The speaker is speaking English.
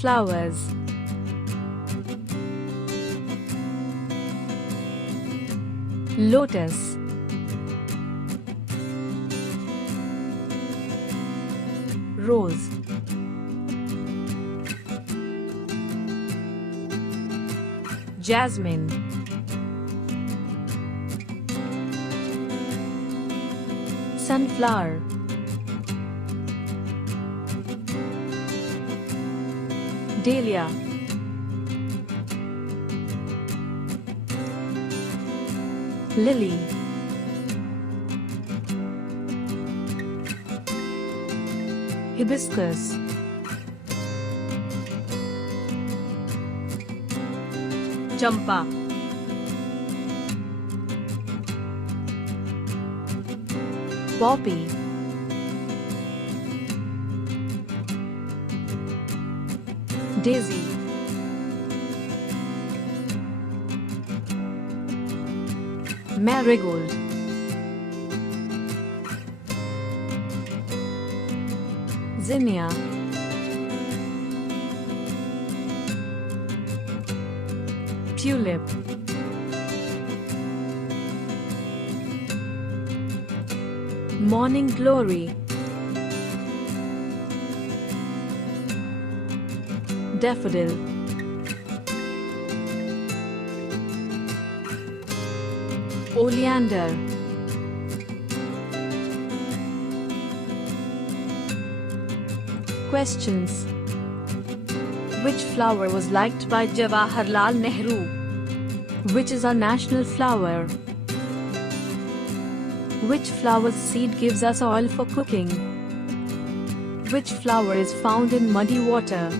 flowers. Lotus. Rose. Jasmine. Sunflower. Dahlia. Lily. Hibiscus. Champa. Poppy. Daisy. Marigold. Zinnia. Tulip. Morning Glory. Daffodil. Oleander. Questions. Which flower was liked by Jawaharlal Nehru? Which is our national flower? Which flower's seed gives us oil for cooking? Which flower is found in muddy water?